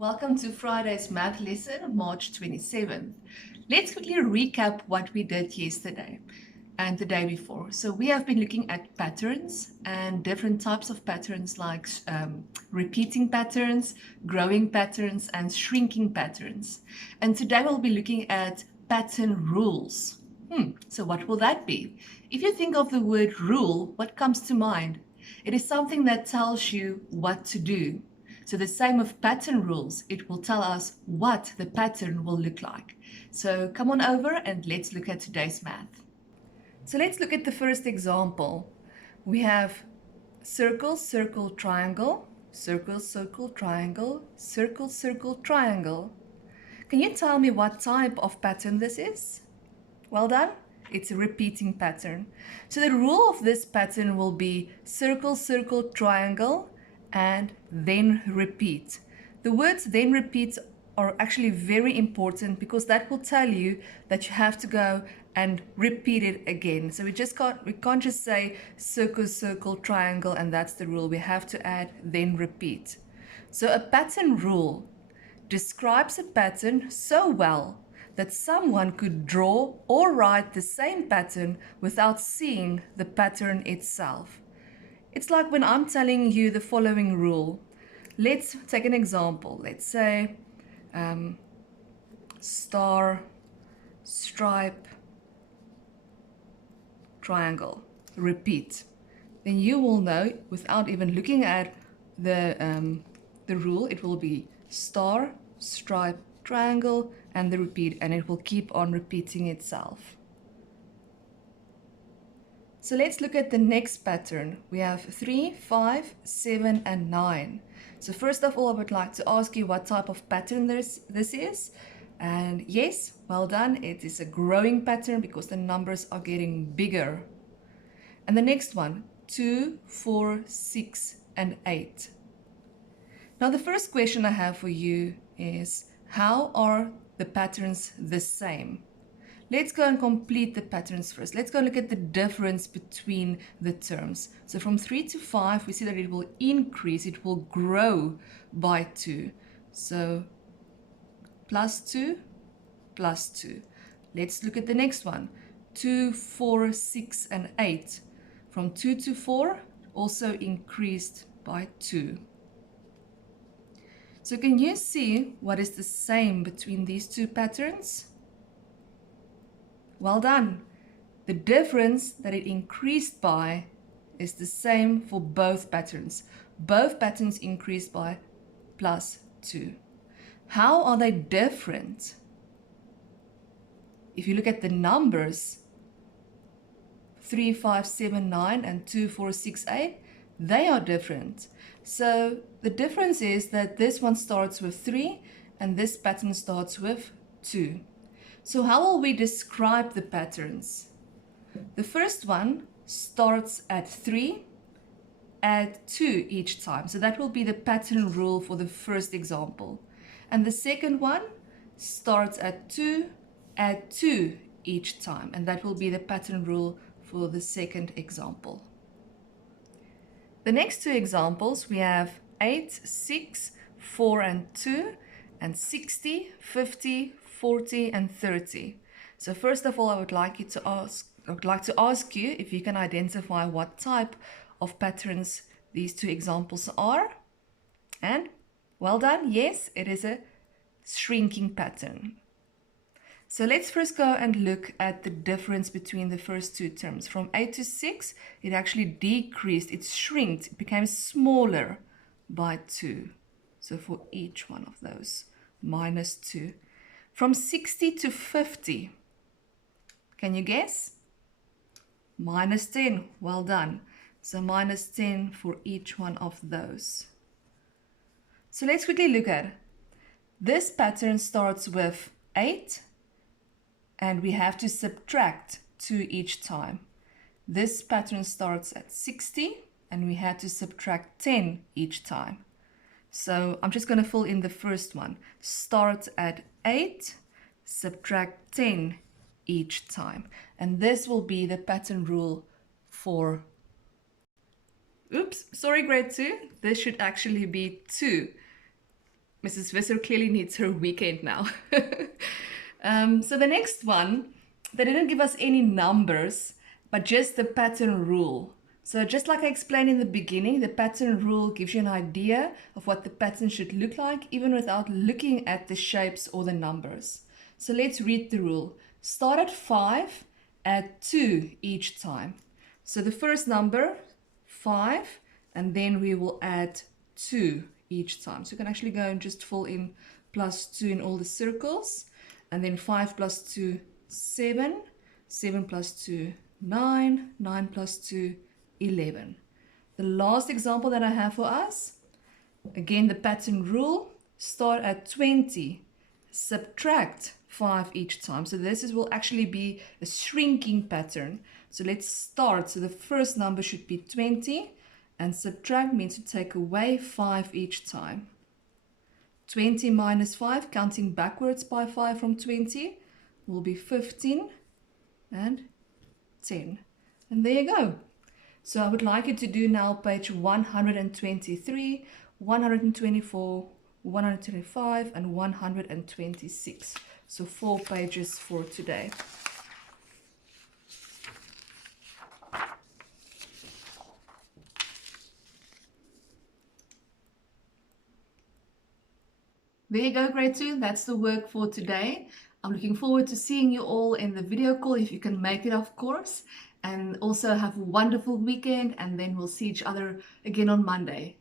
Welcome to Friday's math lesson, March 27th. Let's quickly recap what we did yesterday and the day before. So we have been looking at patterns and different types of patterns like repeating patterns, growing patterns, and shrinking patterns. And today we'll be looking at pattern rules. So what will that be? If you think of the word rule, what comes to mind? It is something that tells you what to do. So the same with pattern rules, it will tell us what the pattern will look like. So come on over and let's look at today's math. So let's look at the first example. We have circle, circle, triangle, circle, circle, triangle, circle, circle, triangle. Can you tell me what type of pattern this is? Well done. It's a repeating pattern. So the rule of this pattern will be circle, circle, triangle, and then repeat. The words then repeat are actually very important because that will tell you that you have to go and repeat it again. So we can't just say circle, circle, triangle, and that's the rule. We have to add then repeat. So a pattern rule describes a pattern so well that someone could draw or write the same pattern without seeing the pattern itself. It's like when I'm telling you the following rule. Let's take an example. Let's say star, stripe, triangle. Repeat. Then you will know without even looking at the rule, it will be star, stripe, triangle, and the repeat, and it will keep on repeating itself. So let's look at the next pattern. We have 3, 5, 7, and 9. So first of all, I would like to ask you what type of pattern this is. And yes, well done. It is a growing pattern because the numbers are getting bigger. And the next one, 2, 4, 6, and 8. Now the first question I have for you is, how are the patterns the same? Let's go and complete the patterns first. Let's go look at the difference between the terms. So from 3 to 5, we see that it will increase, it will grow by 2. So plus 2, plus 2. Let's look at the next one. 2, 4, 6, and 8. From 2 to 4, also increased by 2. So can you see what is the same between these two patterns? Well done. The difference that it increased by is the same for both patterns. Both patterns increased by plus 2. How are they different? If you look at the numbers, 3, 5, 7, 9 and 2, 4, 6, 8, they are different. So the difference is that this one starts with 3 and this pattern starts with 2. So how will we describe the patterns? The first one starts at 3, add 2 each time. So that will be the pattern rule for the first example. And the second one starts at 2, add 2 each time. And that will be the pattern rule for the second example. The next two examples, we have 8, 6, 4, and 2, and 60, 50, 40, and 30. So first of all, I would like to ask you if you can identify what type of patterns these two examples are. And well done. Yes, it is a shrinking pattern. So let's first go and look at the difference between the first two terms. From 8 to 6, it actually decreased, it shrinked, it became smaller by 2. So for each one of those, minus 2. From 60 to 50, can you guess? Minus 10, well done. So minus 10 for each one of those. So let's quickly look at this pattern starts with 8. And we have to subtract 2 each time. This pattern starts at 60 and we had to subtract 10 each time. So I'm just going to fill in the first one. Start at 8, subtract 10 each time. And this will be the pattern rule for, grade 2. This should actually be 2. Mrs. Visser clearly needs her weekend now. So the next one, they didn't give us any numbers, but just the pattern rule. So just like I explained in the beginning, the pattern rule gives you an idea of what the pattern should look like, even without looking at the shapes or the numbers. So let's read the rule. Start at 5, add 2 each time. So the first number, 5, and then we will add 2 each time. So you can actually go and just fill in +2 in all the circles. And then 5 plus 2, 7. 7 plus 2, 9. 9 plus 2, 11. The last example that I have for us, again the pattern rule, start at 20, subtract 5 each time. So this will actually be a shrinking pattern. So let's start. So the first number should be 20, and subtract means to take away 5 each time. 20 minus 5, counting backwards by 5 from 20, will be 15 and 10. And there you go. So I would like you to do now page 123, 124, 125, and 126. So 4 pages for today. There you go, grade 2. That's the work for today. I'm looking forward to seeing you all in the video call, if you can make it, of course. And also have a wonderful weekend, and then we'll see each other again on Monday.